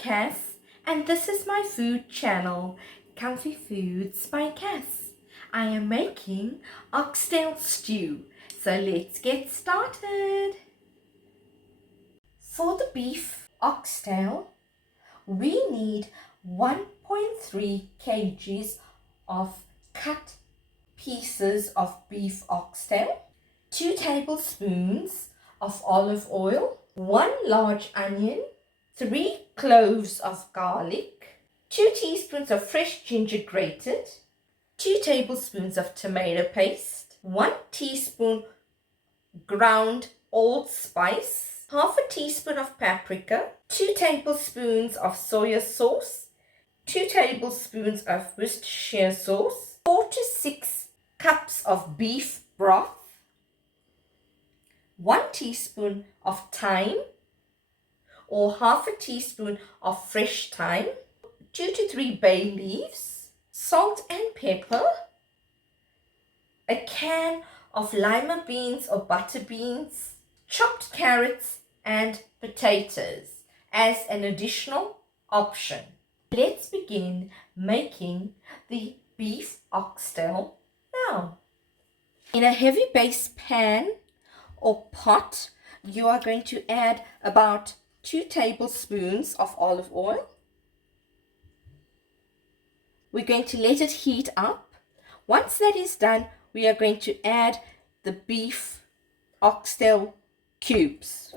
Cass, and this is my food channel, Comfy Foods by Cass. I am making oxtail stew, so let's get started. For the beef oxtail, we need 1.3 kgs of cut pieces of beef oxtail, 2 tablespoons of olive oil, 1 large onion, 3 cloves of garlic, 2 teaspoons of fresh ginger grated, 2 tablespoons of tomato paste, 1 teaspoon ground allspice, half a teaspoon of paprika, 2 tablespoons of soya sauce, 2 tablespoons of Worcestershire sauce, 4 to 6 cups of beef broth, 1 teaspoon of thyme or half a teaspoon of fresh thyme, 2 to 3 bay leaves, salt and pepper, a can of lima beans or butter beans, chopped carrots and potatoes as an additional option. Let's begin making the beef oxtail now. In a heavy base pan or pot, you are going to add about 2 tablespoons of olive oil. We're going to let it heat up. Once that is done, we are going to add the beef oxtail cubes.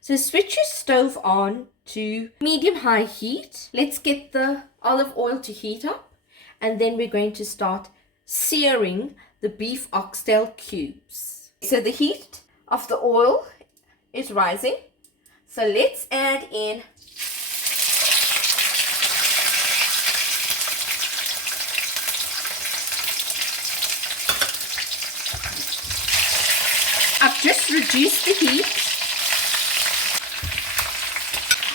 So switch your stove on to medium-high heat. Let's get the olive oil to heat up, and then we're going to start searing the beef oxtail cubes. So the heat of the oil is rising. So let's add in I've just reduced the heat.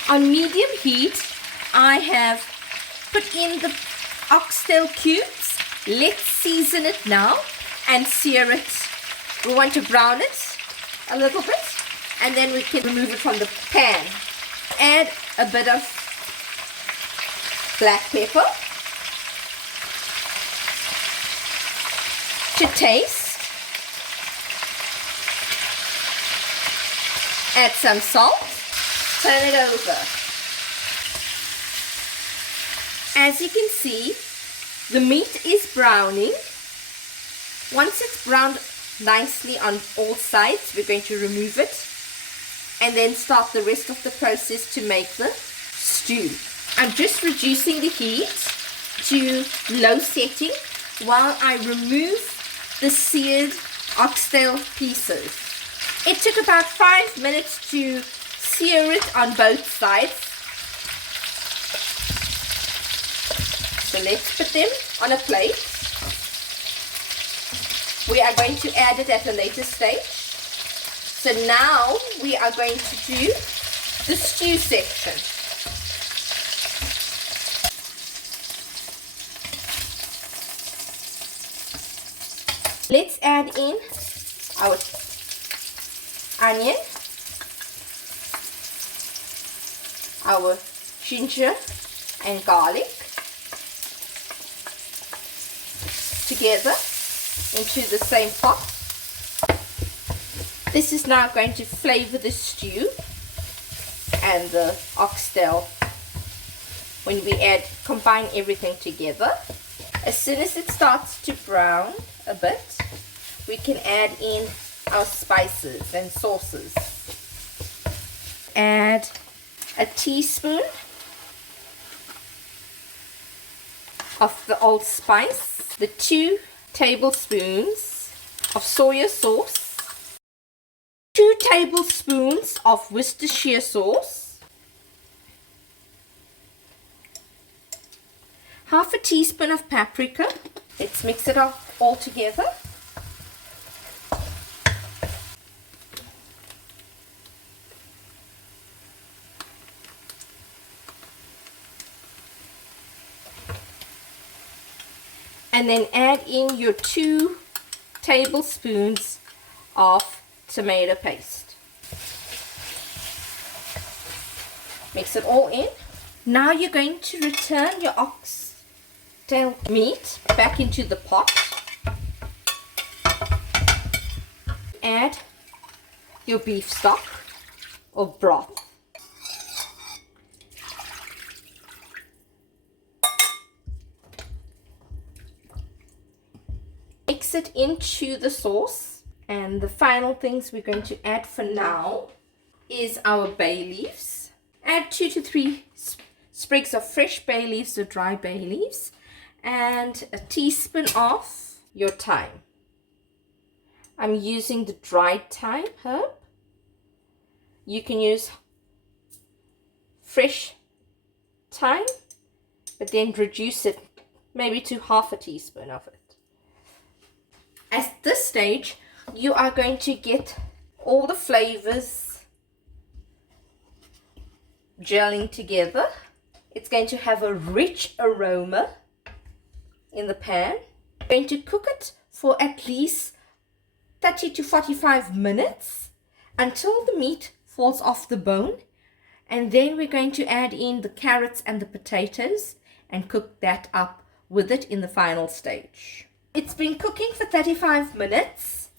On medium heat, I have put in the oxtail cubes. Let's season it now and sear it. We want to brown it a little bit, and then we can remove it from the pan. Add a bit of black pepper to taste. Add some salt. Turn it over. As you can see, the meat is browning. Once it's browned nicely on all sides, we're going to remove it and then start the rest of the process to make the stew. I'm just reducing the heat to low setting while I remove the seared oxtail pieces. It took about 5 minutes to sear it on both sides. So let's put them on a plate. We are going to add it at a later stage. So now we are going to do the stew section. Let's add in our onion, our ginger and garlic together into the same pot. This is now going to flavor the stew and the oxtail when we combine everything together. As soon as it starts to brown a bit, we can add in our spices and sauces. Add a teaspoon of the allspice, the 2 tablespoons of soya sauce, 2 tablespoons of Worcestershire sauce, half a teaspoon of paprika. Let's mix it all together. And then add in your 2 tablespoons of tomato paste. Mix it all in Now you're going to return your oxtail meat back into the pot. Add your beef stock or broth. Mix it into the sauce, and the final things we're going to add for now is our bay leaves. Add 2 to 3 sprigs of fresh bay leaves or dry bay leaves, and a teaspoon of your thyme. I'm using the dried thyme herb. You can use fresh thyme, but then reduce it maybe to half a teaspoon of it. At this stage, you are going to get all the flavors gelling together. It's going to have a rich aroma in the pan. I'm going to cook it for at least 30 to 45 minutes until the meat falls off the bone. And then we're going to add in the carrots and the potatoes and cook that up with it in the final stage. It's been cooking for 35 minutes.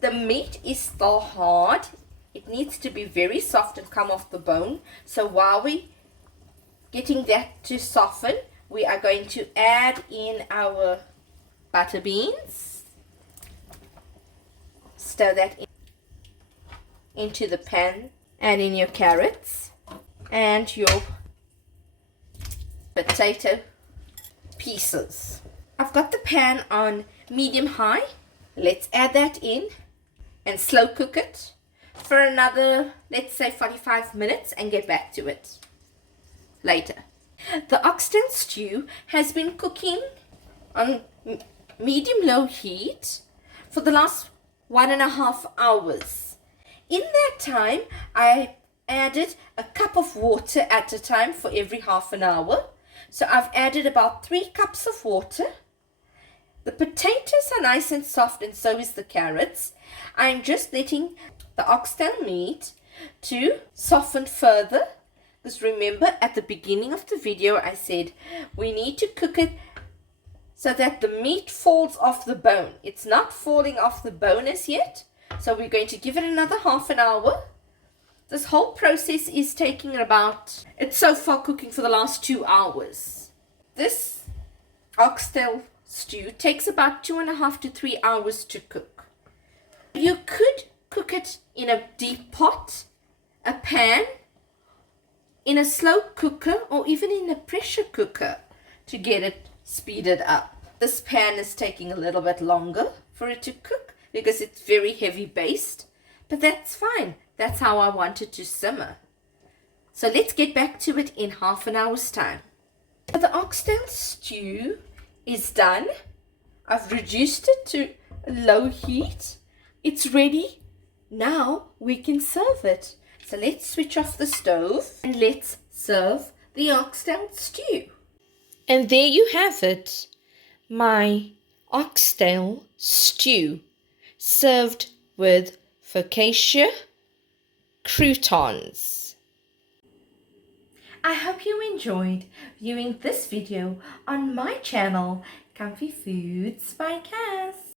The meat is still hard. It needs to be very soft and come off the bone. So while we're getting that to soften, we are going to add in our butter beans. Stir that into the pan. Add in your carrots and your potato pieces. I've got the pan on medium high. Let's add that in and slow cook it for another, let's say 45 minutes, and get back to it later. The oxtail stew has been cooking on medium low heat for the last 1.5 hours. In that time, I added a cup of water at a time for every half an hour. So I've added about 3 cups of water. The potatoes are nice and soft, and so is the carrots. I'm just letting the oxtail meat to soften further. Because remember, at the beginning of the video, I said we need to cook it so that the meat falls off the bone. It's not falling off the bone as yet. So we're going to give it another half an hour. This whole process is taking about, it's so far cooking for the last 2 hours. This oxtail stew takes about 2.5 to 3 hours to cook. You could cook it in a deep pot, a pan, in a slow cooker, or even in a pressure cooker to get it speeded up. This pan is taking a little bit longer for it to cook because it's very heavy based, but that's fine. That's how I want it to simmer. So let's get back to it in half an hour's time. So the oxtail stew is done. I've reduced it to low heat. It's ready. Now we can serve it. So let's switch off the stove and let's serve the oxtail stew. And there you have it, my oxtail stew, served with focaccia croutons. I hope you enjoyed viewing this video on my channel, Comfy Foods by Cass.